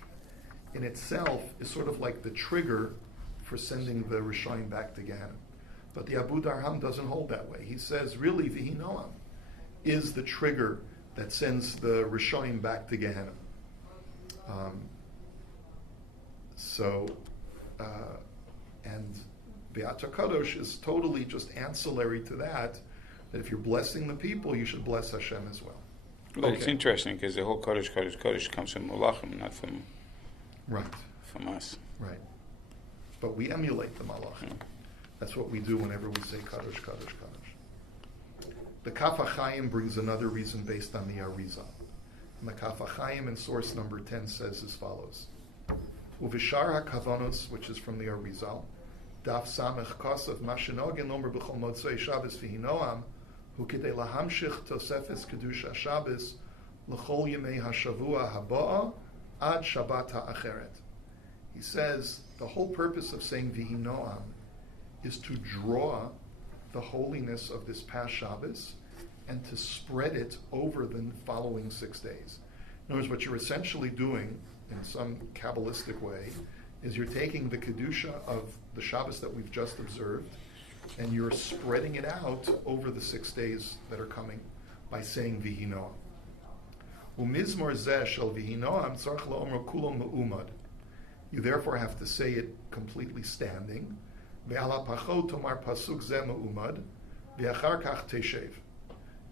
in itself is sort of like the trigger for sending the Rishonim back to Gehenna. But the Abu Darham doesn't hold that way. He says, really, Vihi Noam is the trigger that sends the Rishonim back to Gehenna. And Be'ata Kadosh is totally just ancillary to that if you're blessing the people, you should bless Hashem as well. Well, okay. It's interesting because the whole Kodesh, Kodesh, Kodesh comes from Malachim, not from us. Right. But we emulate the Malachim. Yeah. That's what we do whenever we say Kadosh, Kadosh, Kadosh. The Kaf HaChaim brings another reason based on the Arizal. And the Kaf HaChaim in source number 10 says as follows. Uvishar HaKavanos, which is from the Arizal, Daf Samech Kosav Mashinogin Omer B'chol Motzai Shabbos Vihi Noam, Hu Kidei Lahamshich Tosefes Kedusha Shabbos L'chol Yemei HaShavua Haba'a Ad Shabbat HaAcheret. He says the whole purpose of saying Vihi Noam is to draw the holiness of this past Shabbos and to spread it over the following 6 days. In other words, what you're essentially doing in some Kabbalistic way is you're taking the Kedusha of the Shabbos that we've just observed and you're spreading it out over the 6 days that are coming by saying Vihi Noam. Umizmor zeh shel Vihi Noam tzarich la'omro kulo me'umad. You therefore have to say it completely standing. Ve'ala pachot tomar pasuk zeh me'umad ve'achar kach teshev.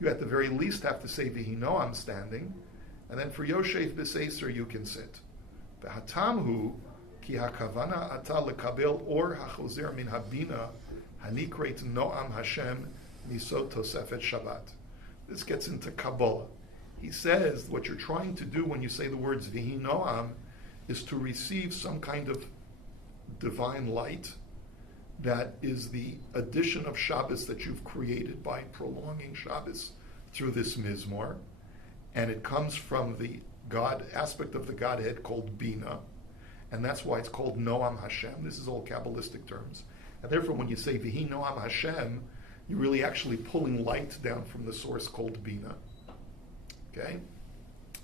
You at the very least have to say Vihi Noam standing, and then for Yoshev b'seiser you can sit. Ve'hatam hu ki hakavana ata lekabel or hachozer min habina hanikret Noam Hashem misot tosefet Shabbat. This gets into Kabbalah. He says what you're trying to do when you say the words Vihi Noam is to receive some kind of divine light that is the addition of Shabbos that you've created by prolonging Shabbos through this Mizmor, and it comes from the God aspect of the Godhead called Bina, and that's why it's called Noam Hashem. This is all Kabbalistic terms, and therefore when you say Vihi Noam Hashem, you're really actually pulling light down from the source called Bina. Okay?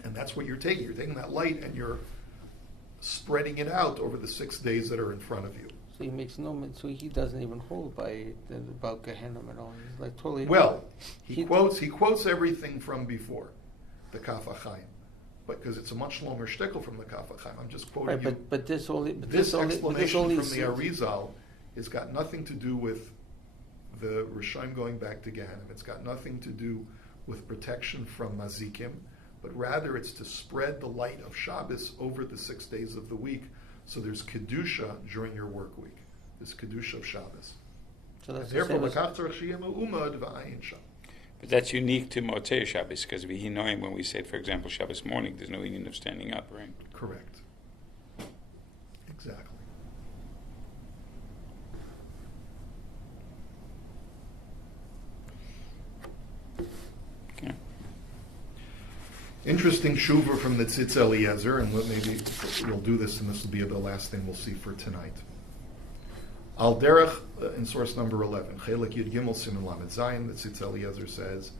And that's what you're taking. You're taking that light and you're spreading it out over the 6 days that are in front of you. So he makes so he doesn't even hold by about Gehenna and all. He's like totally. Well, he quotes everything from before the Kaf HaChaim, but because it's a much longer shtickle from the Kaf HaChaim, I'm just quoting you. But this only. This explanation from the Arizal has got nothing to do with the Rishonim going back to Gehenna. It's got nothing to do with protection from Mazikim, but rather it's to spread the light of Shabbos over the 6 days of the week. So there's Kedusha during your work week. There's Kedusha of Shabbos. So that's therefore, but that's unique to Motzai Shabbos, because Vihi Noam, when we say, for example, Shabbos morning, there's no union of standing up, right? Correct. Exactly. Okay. Interesting shuva from the Tzitz Eliezer, and maybe we'll do this, and this will be the last thing we'll see for tonight. Al derech in source number 11, Chelik Yud Gimel Siman Lamed Zayin, the Tzitz Eliezer says,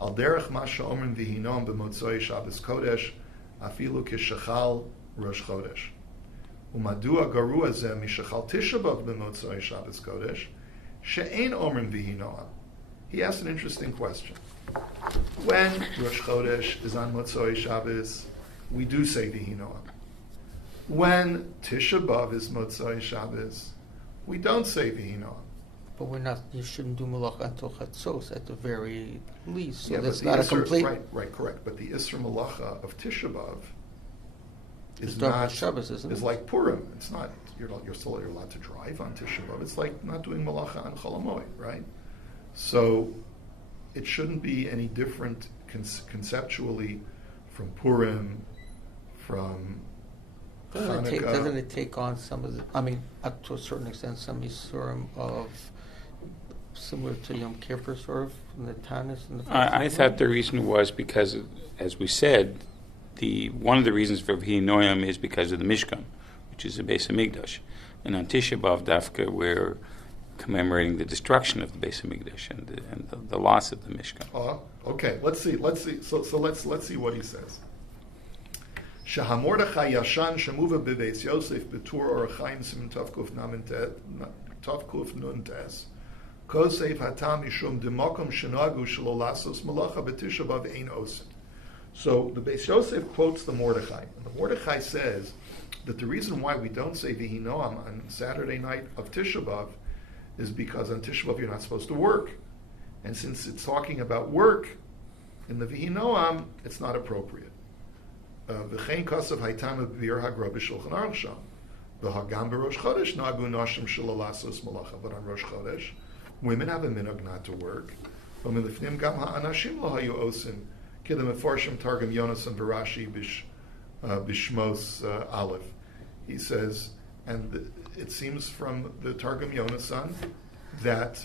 Al derech Masha Omrim Vihi Noam b'Motzai Shabbos Kodesh, afilu kishachal Rosh Chodesh. Umadua garu hazeh mishachal Tisha B'av b'Motzai Shabbos Kodesh, she'ein Omrim Vihi Noam. He asked an interesting question. When Rosh Chodesh is on Motzai Shabbos, we do say Vihi Noam. When Tisha B'av is Motzai Shabbos, we don't say Vihi Noam. But we're not. You shouldn't do Malacha until Chatzos at the very least. So yeah, that's not a complete. Right, correct. But the Isra Malacha of Tisha B'av is not Shabbos, isn't it? Is like Purim. It's not. You're allowed to drive on Tisha B'av. It's like not doing Malacha on Chol HaMoed, right? So it shouldn't be any different conceptually from Purim, from Chanukah. Doesn't it take on some of the, I mean, up to a certain extent, some Yisurim of, similar to Yom Kippur, sort of, from the Tanis and the I thought the reason was because, as we said, one of the reasons for Vihi Noam is because of the Mishkan, which is the Beis HaMikdash. And on Tisha B'Av Dafka, we're commemorating the destruction of the Beis HaMikdash and the loss of the Mishkan. Okay, let's see. So let's see what he says. Shahamordechai Yashan Shemuva Beveis Yosef Betur Orachaim Sim Tavkuf Nun Tes Kosev Hatam Mishum Demokum Shenagu Shalolasos Malacha Betisha B'Av Ein Osin. So the Beis Yosef quotes the Mordechai, and the Mordechai says that the reason why we don't say Vihi Noam on Saturday night of Tisha B'Av is because on Tisha B'Av you're not supposed to work, and since it's talking about work in the Vihi Noam, it's not appropriate. V'chein kasav haytam b'bir hagra b'shulchan aruch sham. V'hagam b'rosh chodesh nagu nashim shalalasos malacha. But on Rosh Chodesh, women have a minhag not to work. V'milifnim gam ha'anashim lo hayu osin kidem efarshim targum Yonas and V'rashi b'shmos Aleph. He says, and it seems from the Targum Yonasan that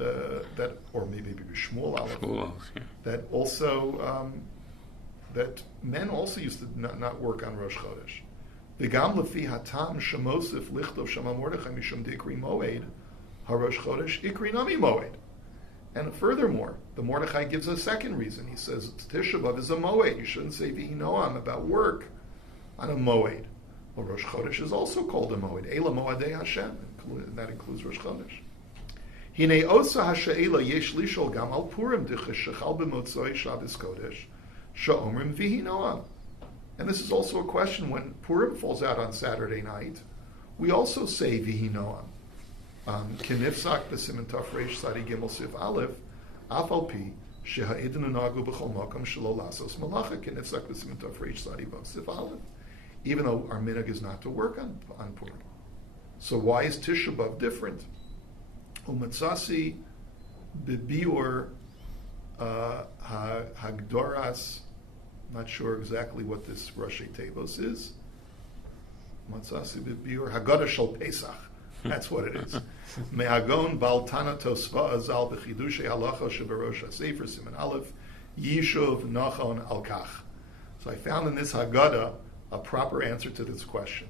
or maybe b'shmuel Aleph, that also. That men also used to not work on Rosh Chodesh. V'gam lefi hatam shemosif lichtov shama Mordechai mishum dikri moed harosh Chodesh ikri nami moed. And furthermore, the Mordechai gives a second reason. He says Tisha B'Av is a moed. You shouldn't say Vihi Noam about work on a moed. Well, Rosh Chodesh is also called a moed. Eila moadei Hashem, and that includes Rosh Chodesh. Hinei osa hasha'ela yesh lishol gam al Purim dicheshachal b'motzoi Shabbos Kodesh. Sha'omrim Vihi Noam. And this is also a question when Purim falls out on Saturday night, we also say Vihi Noam. Kinifzak b'simen tafresh sadi gimel sif aleph, afal pi, sheha'idin unagu b'chol makam shelo lasos malacha, kinifzak b'simen tafresh sadi vav sif aleph. Even though our minhag is not to work on Purim. So why is Tisha B'Av different? Umatzasi b'biur Hagdoras, not sure exactly what this Rashi Tevos is. Matzasi b'biur Haggadah shel Pesach. That's what it is. Me'agon bal tana tosva azal b'chidushay halacha shebarosh hasefer siman aleph yishuv nachon al kach. So I found in this Haggadah a proper answer to this question.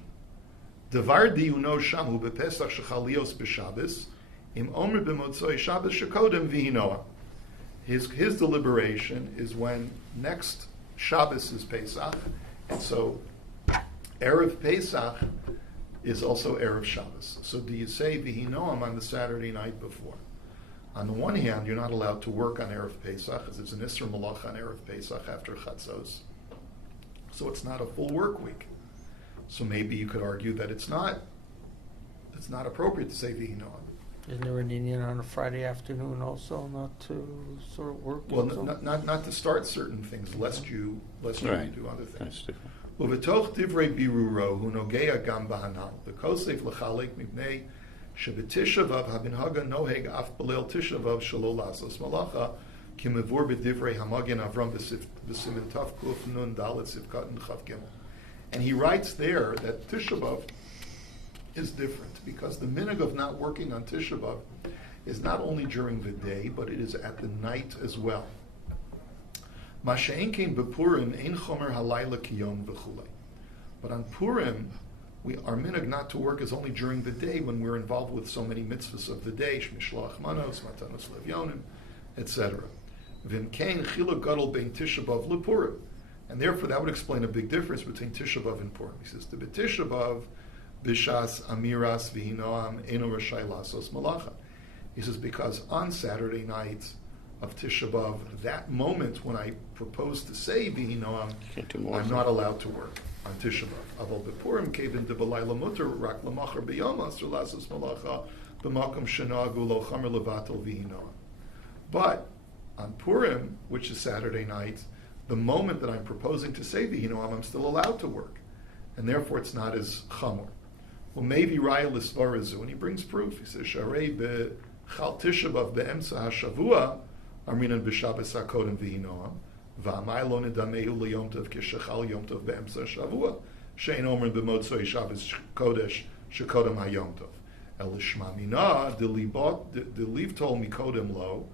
Devar diuno shamu bepesach shechalios b'Shabbos im omer b'Motzai Shabbos Rabbi Vihi Noam. His deliberation is when next Shabbos is Pesach, and so Erev Pesach is also Erev Shabbos. So do you say Vihi Noam on the Saturday night before? On the one hand, you're not allowed to work on Erev Pesach, as it's an Isser Malacha on Erev Pesach after Chatzos. So it's not a full work week. So maybe you could argue that it's not appropriate to say Vihi Noam. Isn't there an Indian on a Friday afternoon also not to sort of work? Well, not to start certain things, lest you Right. do other things. That's different. ובתוך דברי בירורו הוא נוגע גם בהנ"ל, וכוסף לחלק מפני שבתשע באב המנהג הנוהג אף בליל תשע באב שלא לעשות מלאכה, כמבואר בדברי המגן אברהם בסימן תקנ"ד ס"ק כ"ג. And he writes there that Tisha B'Av is different because the minhag of not working on Tisha B'Av is not only during the day, but it is at the night as well. But on Purim, our minhag not to work is only during the day when we're involved with so many mitzvahs of the day, Shmishloach Manos, Matanos Levyonim, etc. And therefore that would explain a big difference between Tisha B'Av and Purim. He says, the Tisha B'Av, Bishas, Amiras, Vihi Noam, Eno Rashai Lasos Malacha. He says, because on Saturday night of Tisha B'Av, that moment when I propose to say Vihi Noam, I'm not allowed to work on Tisha B'Av. Aval B'Purim kevin de B'layla Mutter rak l'machar b'yom asur lasos malacha b'makom shenagu lo chamer levatel Vihi Noam. But on Purim, which is Saturday night, the moment that I'm proposing to say Vihi Noam, I'm still allowed to work, and therefore it's not as chamor. Well, maybe Raya l'svarazu, and he brings proof. He says Sharei b'chal Tisha B'Av be'emsa hashavua Arminan b'Shabbos hakodem Vihi Noam, v'amai lo nedamehu liyom tov k'shechal yom tov be'emsa shavua, she'en omrin b'motzai Shabbos kodesh shekodem hayom tov. El l'shma mina d'liv tol mikodem lo,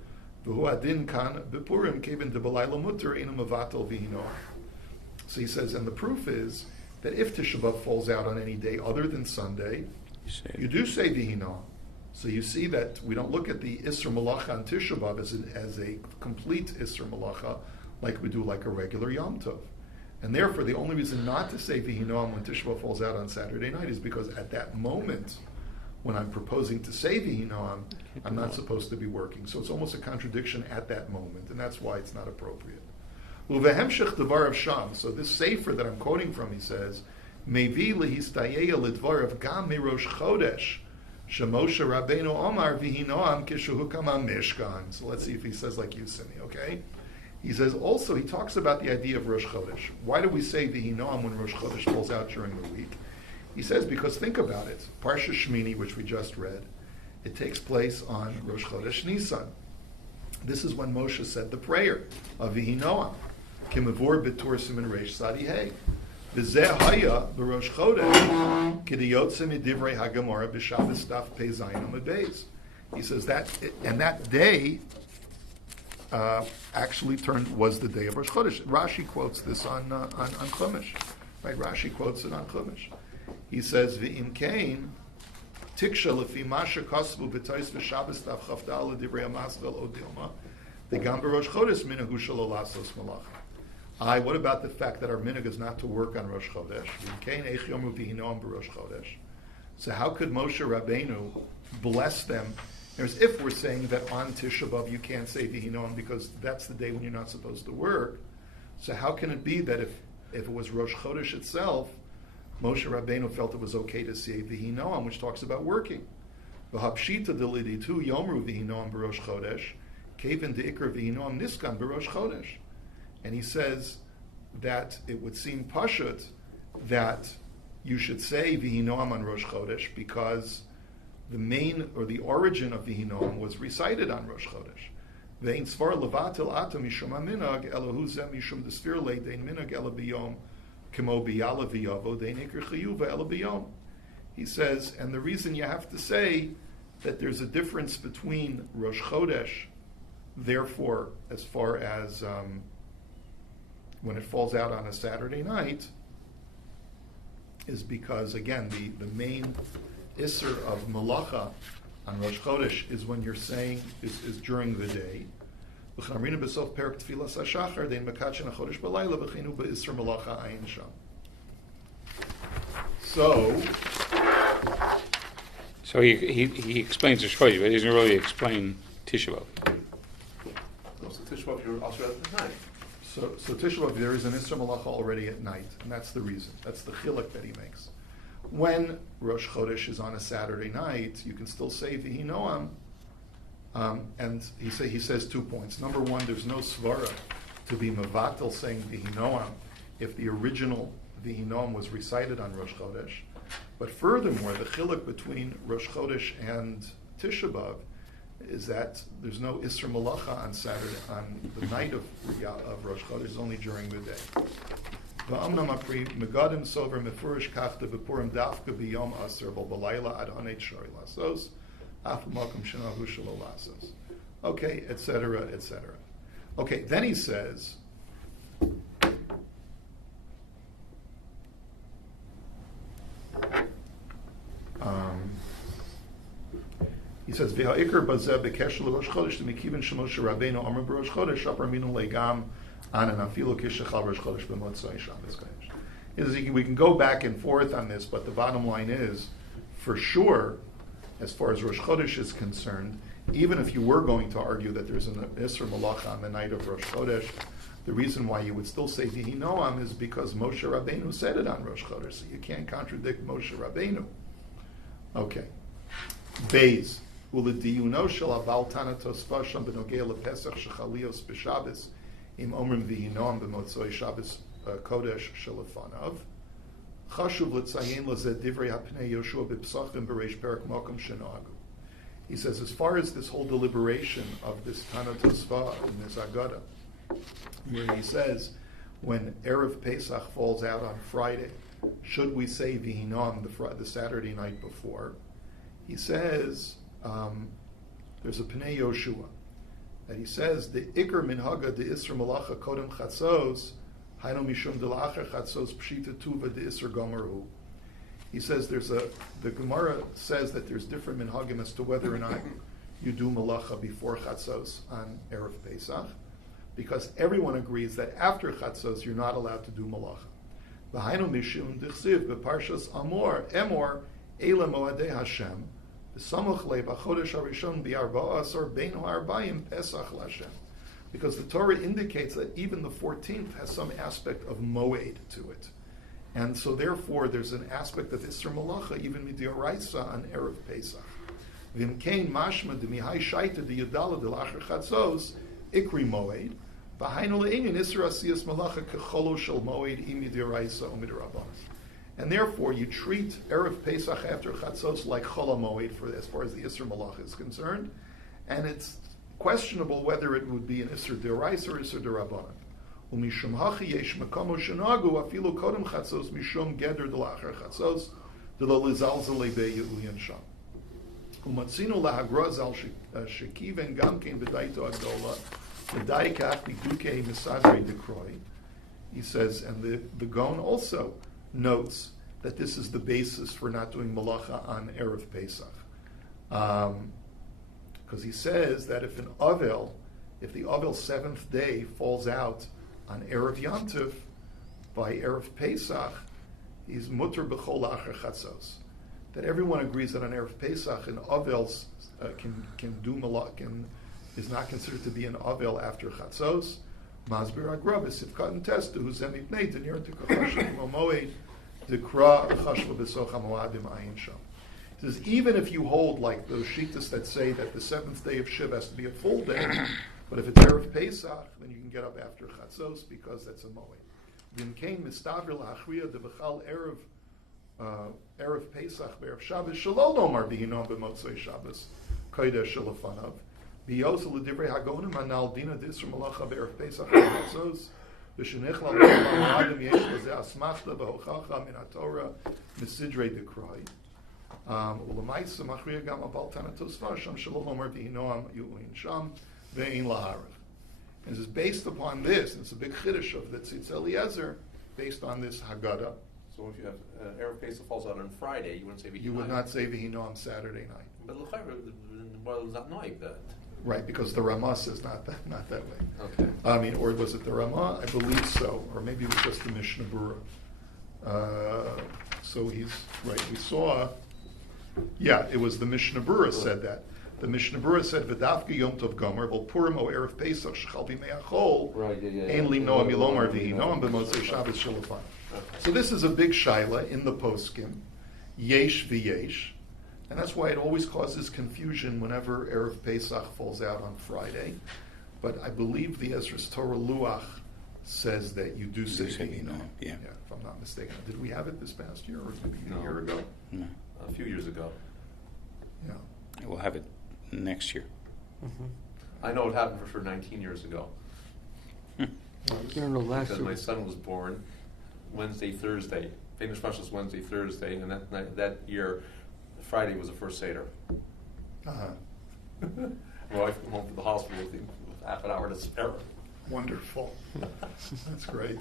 v'hu adin kan b'purim kevin de'balayla mutter inu mevatel Vihi Noam. So he says, and the proof is that if Tisha B'Av falls out on any day other than Sunday, you do say Vihi Noam. So you see that we don't look at the Isser Malacha on Tisha B'Av as a complete Isser Malacha like we do like a regular Yom Tov. And therefore the only reason not to say Vihi Noam when Tisha B'Av falls out on Saturday night is because at that moment when I'm proposing to say Vihi Noam, I'm not supposed to be working. So it's almost a contradiction at that moment, and that's why it's not appropriate. Uvehemshech devarav sham. So this sefer that I'm quoting from, he says, Mevi lehistayeya lidvarav gam merosh chodesh shemoshe Rabbeinu Omar Vihi Noam kishuhukam mishkan. So let's see if he says like you, Simi. Okay. He says also he talks about the idea of Rosh Chodesh. Why do we say Vihi Noam when Rosh Chodesh falls out during the week? He says because think about it. Parsha Shmini, which we just read, it takes place on Rosh Chodesh Nisan. This is when Moshe said the prayer of Vihi Noam. Kimavur b'tur simin reish sadi hey. V'zeh haya b'rosh chodesh k'diyotze midivrei hagamara b'shabbos daf pei zayin amud beis. He says that, and that day actually was the day of Rosh Chodesh. Rashi quotes this on Chumash, right? Rashi quotes it on Chumash. He says v'im kain tiksha lefi masha kosvu b'tois v'shabbos daf chavdal l'divrei hamasvel odilma the gam b'rosh chodesh minahu shelo lasos malacha. What about the fact that our minhag is not to work on Rosh Chodesh? So how could Moshe Rabbeinu bless them? As if we're saying that on Tisha B'Av you can't say Vihi Noam because that's the day when you're not supposed to work. So how can it be that if it was Rosh Chodesh itself, Moshe Rabbeinu felt it was okay to say Vihi Noam, which talks about working? V'hapshita d'liditu yomru Vihi Noam b'Rosh Chodesh, kevin de'ikr Vihi Noam niskan b'Rosh Chodesh. And he says that it would seem pashut that you should say Vihi Noam on Rosh Chodesh because the main or the origin of Vihi Noam was recited on Rosh Chodesh. Ve'in svar levatil atam mishum aminag elohu zeh mishum desfir le'dein minag ela biyom kemo biyala v'yavo dein ikr chiyuva ela biyom. He says, and the reason you have to say that there's a difference between Rosh Chodesh, therefore, as far as when it falls out on a Saturday night, is because, again, the main Isser of Malacha on Rosh Chodesh is when you're saying, is during the day. So he explains the Shvoy, but he doesn't really explain Tisha B'Av. So Tisha B'Av, you're also at night. So Tisha B'Av, there is an Isser Malacha already at night, and that's the reason. That's the chiluk that he makes. When Rosh Chodesh is on a Saturday night, you can still say Vihi Noam, and he says 2 points. Number one, there's no svara to be mevatel saying Vihi Noam if the original Vihi Noam was recited on Rosh Chodesh. But furthermore, the chiluk between Rosh Chodesh and Tisha B'Av is that there's no Isser Malacha on Saturday, on the night of Rosh Chodesh, it's only during the day. V'amnam apri megadim sover mefurish kafta v'purim dafka b'yom aser b'al b'layla ad haneit shori lasos af makom shenahu shelo lasos. Okay, etc., etc. Okay, then he says, "V'ha'ikar bazeh b'kesher l'Rosh Chodesh t'mikiven shemoshe Rabbeinu Amar b'Rosh Chodesh apar minu legam anan afilu kishachal Rosh Chodesh b'Motzai Shabbos Rabbi." We can go back and forth on this, but the bottom line is, for sure, as far as Rosh Chodesh is concerned, even if you were going to argue that there's an Isser Malacha on the night of Rosh Chodesh, the reason why you would still say Vihi Noam is because Moshe Rabbeinu said it on Rosh Chodesh, so you can't contradict Moshe Rabbeinu. Okay. Beis. Ulediyuno shel aval tana tosfa sham benogei lepesach shechalios b'Shabbos im omrim Vihi Noam b'Motzai Shabbos Kodesh shelafanav. Chashuv l'tzayin lezeh divrei hapnei Yoshua b'psachim b'reish perak mokum shenagu. He says, as far as this whole deliberation of this Tana Tosfa in this Agada, where he says, when Erev Pesach falls out on Friday, should we say Vihi Noam the Saturday night before? He says, there's a Pnei Yoshua, that he says, the Iker Minhaga de Isra Malacha Kodem Chatzos, Hainu Mishum de Lacher Chatzos Pshita Tuva de Isra Gomeru. He says the Gemara says that there's different minhagim as to whether or not you do malacha before chatzos on Erev Pesach, because everyone agrees that after chatzos you're not allowed to do malacha. V'hainu mishum dichsiv beparshas Amor Emor Eila Moadei Hashem b'samuch le b'chodesh harishon bi'arba'as or bein ha'arbayim Pesach l'Hashem, because the Torah indicates that even the 14th has some aspect of moed to it. And so therefore there's an aspect of Isser Malacha, even Midioraisa on Erev Pesach. V'imkein mashma d'mihai shaita d'yadala d'lacher chatzos, ikri moed, v'hainu le'inyan Isser Asiyas Malacha kecholo shel moed im Midioraisa o Midorabanan. And therefore you treat Erev Pesach after chatzos like chola moed for as far as the Isser Malacha is concerned, and it's questionable whether it would be an Isser d'oraisa or Isser d'Rabanan. Umishum hachi yesh makomo shenagu afilu kodem chatzos mishum geder d'lacher chatzos d'lo lizalzel be'yeuyan sham. Umatzinu lahagraz al shekiven gamkein b'daito adola b'daikach b'dukei misadrei dekroi. He says, and the Gaon also notes that this is the basis for not doing malacha on Erev Pesach, because he says that if the Avel 7th day falls out on Erev Yom Tov, by Erev Pesach, he's mutter b'chol acher chatzos. That everyone agrees that on Erev Pesach, an Avel is not considered to be an Avel after chatzos. Masbir agrabis if cut and test who's zemipnei denir to kachashim moed dekra chashva b'soch hamoadim ayin sham. He says even if you hold like those shittas that say that the 7th day of Shiv has to be a full day. But if it's Erev Pesach, then you can get up after Chatzos because that's a moed. V'imkein mistavir la'achriya debechal Erev Pesach be'erev Shabbos shalol nomar Vihi Noam b'Motzai Shabbos kodesh shalafanav b'yosel l'divrei hagonim anal dina d'isra malacha be'erev Pesach chatzos v'shenichla l'adam yesh l'zeh asmachta v'hochacha min haTorah misidrei dekroi. ולמעשה מכריע גם הבעל טענת תוספות שם שלא לומר ויהי נועם יועין שם ואין להערב. And it's based upon this, and it's a big chiddush of the Tzitz Eliezer, based on this Haggadah. So if you have Erev Pesach falls out on Friday, you wouldn't say Vihi You would Noam. not say Vihi Noam Saturday night. But l'chayr, well, it's not like that. Right, because the Ramah says not that way. Okay. I mean, or was it the Ramah? I believe so, or maybe it was just the Mishnah Berurah. So he's right. We saw, yeah, it was the Mishnah Berurah said that. The Mishnah Berurah said, "V'dafka Yom Tov Gomer, Vol Purim O Erev Pesach Shechal B'Mei Achol, Right, yeah. Ein Li Noam Yilomar Vihi Noam B'Motzai Shabbos Rabbi." So this is a big shaila in the poskim, yesh v'yesh, and that's why it always causes confusion whenever Erev Pesach falls out on Friday. But I believe the Ezra's Torah Luach says that you do say Vihi Noam. Yeah. If I'm not mistaken. Did we have it this past year, or maybe No. a year ago? No. A few years ago. Yeah. We'll have it next year. I know it happened for sure 19 years ago. You don't know, last Because year. my son was born Wednesday, Thursday. Famous Rosh was Wednesday, Thursday, and that year, Friday was the first Seder. Uh-huh. My wife came home from the hospital with half an hour to spare. Wonderful. That's great.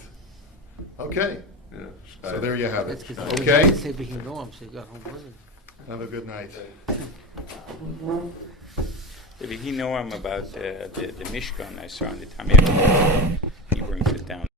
Okay. Yeah. So there you have That's it. because we Okay. had to say Vihi Noam, so you got home early. Have a good night. The Vihi Noam about the Mishkan I saw in the Tamil, he brings it down.